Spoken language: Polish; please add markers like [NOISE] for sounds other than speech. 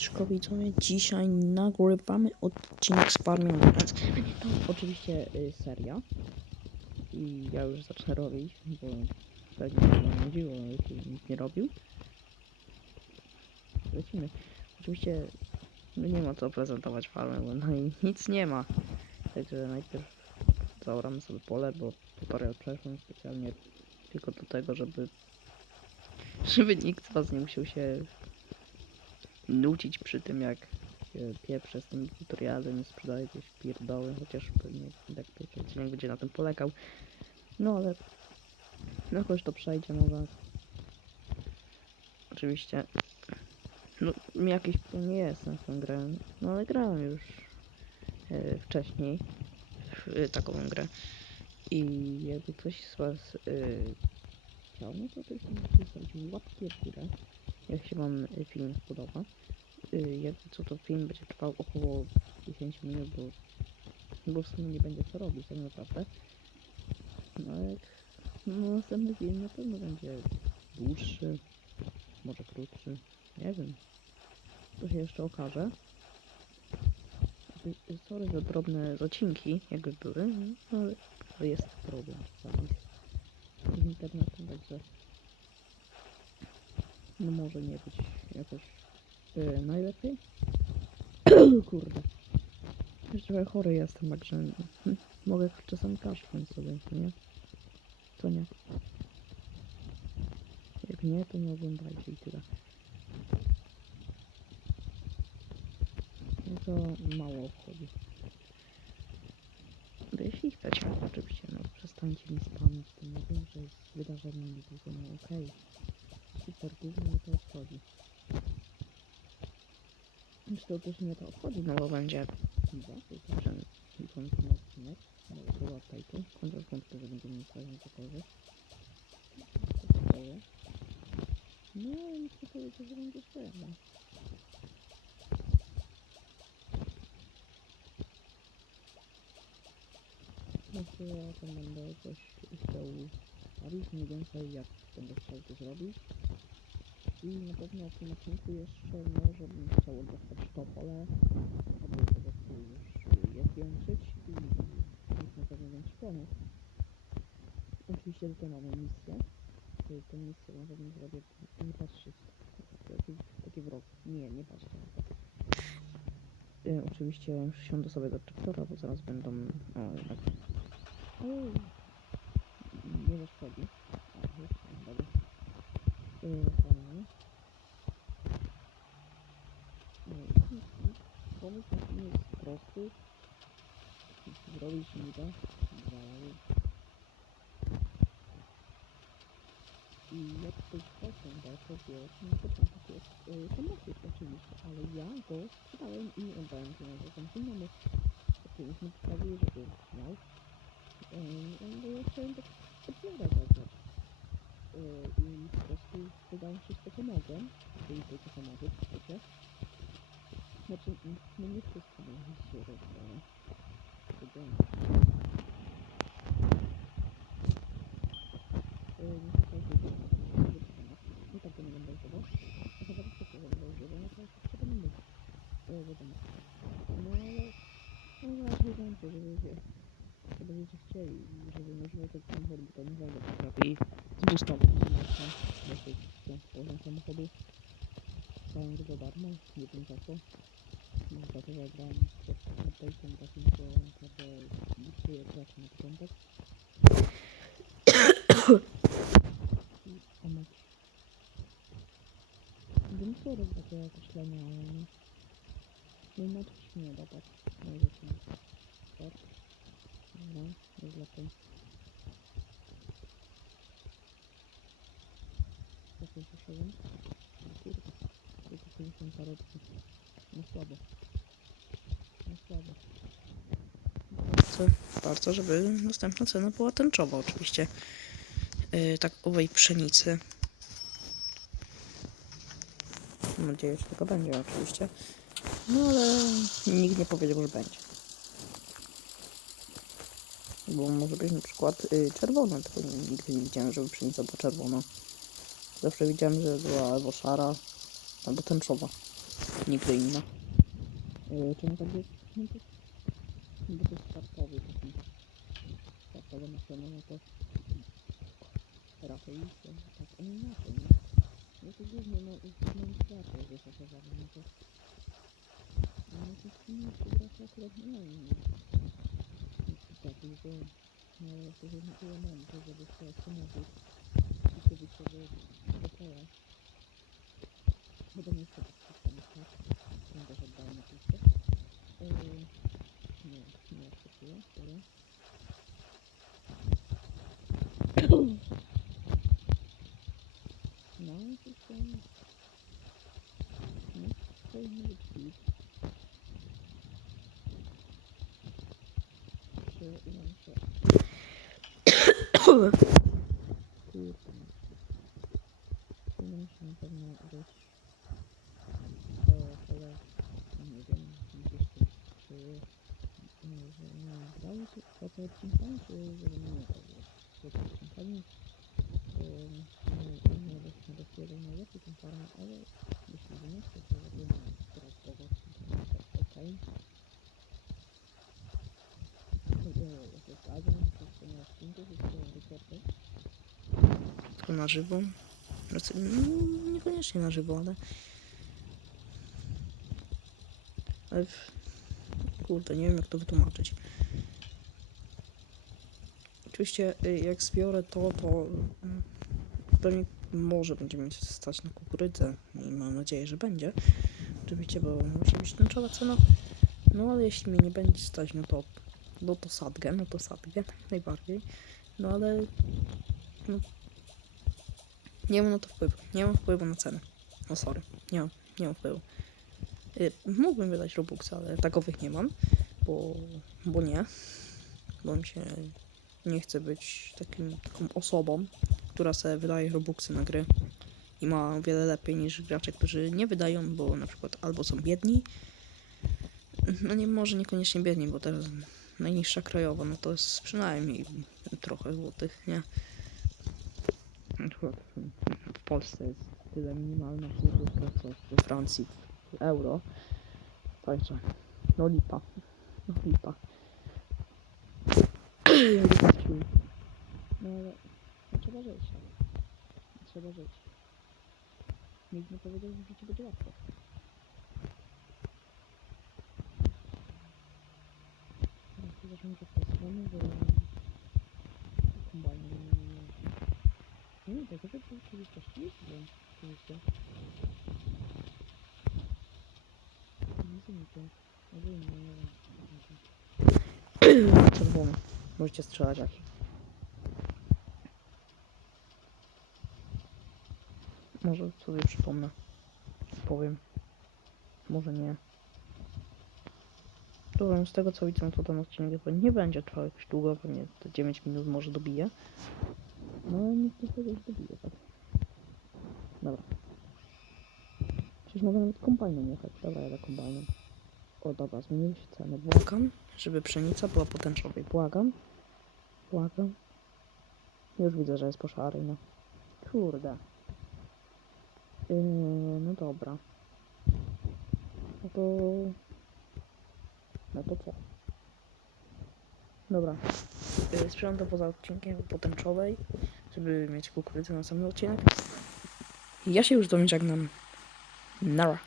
Szko widzowie, dzisiaj nagrywamy odcinek z Farming Wracz. To oczywiście y, seria. I ja już zacznę robić, bo pewnie mnie nudziło, jeśli nikt nie robił. Lecimy. Oczywiście no nie ma co prezentować farmy, bo no i nic nie ma. Także najpierw zaoramy sobie pole, bo tutorial przeszłem specjalnie tylko do tego, żeby żeby nikt z was nie musiał się nudzić przy tym, jak się pieprzę z tym tutorialem i sprzedaję jakieś pierdoły, chociaż pewnie tak odcinek będzie na tym polegał. No ale jakoś to przejdzie może. Oczywiście. No jakiś plan jest na tę grę, no ale grałem już e, wcześniej w e, taką grę. I jakby ktoś z was e, chciał, no to też możecie zostawić łapki w górę, jak się wam e, film spodoba y, jakby co to film będzie trwał około 10 minut, bo, bo w sumie nie będzie co robić tak naprawdę. No jak no, następny film na pewno będzie dłuższy, może krótszy, nie wiem. To się jeszcze okaże. Y, y, Sorry za drobne zacinki, jakby były, no, ale to jest problem z internetem, także no może nie być jakoś y, najlepiej. [COUGHS] Kurde. Już trochę chory jestem, także hm, mogę czasami kaszleć sobie, co nie? Co nie? Jak nie, to nie oglądajcie i tyle. No to mało obchodzi. Ale jeśli chcecie, oczywiście, no przestańcie mi spamić, to nie wiem, że jest wydarzenie niedługo, no okej. Super, gówno mnie to obchodzi. To też mnie to obchodzi, no bo będzie zawsze ten kończony odcinek. No to łapaj tu. Kończę wątpię, że będziemy pewnie cokolwiek. No, ale mi się powiedział, że będzie szczerze. Znaczy ja tam będę coś chciał robić mniej więcej jak będę chciał to zrobić. I na pewno w tym odcinku jeszcze może bym chciał oddać to pole, aby po prostu już je zwiększyć i na pewno większy pomysł. Oczywiście tutaj mamy misję. Tę misję na pewno zrobię, nie patrzcie, taki, taki wrog. Nie, nie patrzcie na to. Y, oczywiście siądę sobie do traktora, bo zaraz będą... O, jednak... O, nie zaszkodzi. Dobra. Y. Pomysł film jest prosty. Zrobić niba. Zalały. I jak ktoś osiąga sobie na początku jest y, samochód oczywiście, ale ja go sprzedałem i oddałem na zakątny mamy. Oczywiście mi sprawił, żeby miał. Yy, bo ja chciałem tak. Yy, I po prostu wydałem wszystko co mogłem, czyli tylko samochód, wiecie. Znaczy, n- no nie wszystko się rozdało. Nie tutaj się dzieje. Nie tak to nie będę używał. A chyba to tylko będę używał, no to co to nie mówię. E, wiadomo. No ale... No raczej będzie, żeby wie. Co będziecie chcieli, żeby używał tego samochodu, bo to naprawdę potrafi Właśnie poziom samochodu. Dałem go darmo, nie wiem za co. No, dlatego grałem przed update'em takim, że naprawdę buduję grać na początek. I omek. Wiem, co robię takie określenia, ale no... No inaczej się nie da, tak. No i zaczynam. Tak. Dobra, jest lepiej. Jak już poszedłem? Kurde, tylko 50 parę dni. No słabo. No słabo. Chcę bardzo, żeby następna cena była tęczowa oczywiście. Yy, tak owej pszenicy. Mam nadzieję, że tego będzie oczywiście. No ale nikt nie powiedział, że będzie. Bo może być na przykład y, czerwona, tylko nigdy nie widziałem, żeby pszenica była czerwona. Zawsze widziałem, że była albo szara, albo tęczowa. nigdy inna. Yy, czemu tak jest? To, no bo to jest startowy taki startowe nasiona, no to raczej jest tak, a nie inaczej, no. To głównie, no, no światło jest zastosowane, no to no to w sumie gracze akurat nie mają, no. Tak, że no, to dziękuję mam, to żeby się samochód i sobie sobie dokoła. Chyba nie chcę tak systemu, tak? Nie też oddaję na piłkę. Yy, nie, nie akceptuję, sorry. No, system. No, powinno być git. Czy ile muszę... Kurde. Ile muszę na pewno być... E, ale... Nie wiem, gdzieś tu... Czy... Nie, że nie grały się poza odcinkami, czy żeby nie grały poza odcinkami. Nie, nie właśnie dopiero najlepiej tą farmę, ale jeśli nie chce, to będę grać poza odcinkami, to okej. Jest na rekordy. Tylko na żywo. Znaczy, mm, niekoniecznie na żywo, ale... Ale... Kurde, nie wiem jak to wytłumaczyć. Oczywiście y, jak zbiorę to, to mm, pewnie może będzie mi stać na kukurydzę i mam nadzieję, że będzie. Oczywiście, bo musi być tęczowa cena. No ale jeśli mi nie będzie stać, no to no to sadgę, no to sadgę, najbardziej. No ale no, nie mam na to wpływu. Nie mam wpływu na cenę. No sorry, nie mam, nie mam wpływu. Y, mógłbym wydać Robuxy, ale takowych nie mam, bo, bo nie. Bo mi się nie chcę być takim, taką osobą, która sobie wydaje Robuxy na gry i ma o wiele lepiej niż gracze, którzy nie wydają, bo na przykład albo są biedni, no nie może niekoniecznie biedni, bo teraz najniższa krajowa, no to jest przynajmniej trochę złotych, nie? Na przykład w Polsce jest tyle minimalna złotówka, co we Francji w euro. Także, no lipa. No lipa. No ale no, trzeba żyć. Trzeba żyć. Nikt nie powiedział, że życie będzie łatwe. Teraz to zacznę od tej strony, że kombajn nie nie tego, to kiedyś też. Nie wiem, to może inne, nie wiem. Czerwony. Możecie strzelać jak. Może sobie przypomnę. Powiem. Może nie. Dobra, z tego co widzę, to ten odcinek nie będzie trwał jakoś długo, pewnie te 9 minut może dobije. No nie powiedział, że dobije, tak. Dobra. Przecież mogę nawet kombajnem jechać. Dobra, jadę kombajnem. O dobra, zmieniły się ceny. Błagam, żeby pszenica była potęczowej. Błagam. Błagam. Już widzę, że jest po szarej, no. Kurde. Yy, no dobra. No to... No to co? Dobra. Yy, to poza odcinkiem potęczowej, żeby mieć kukurydzę na następny odcinek. Ja się już do mnie żegnam. Nara.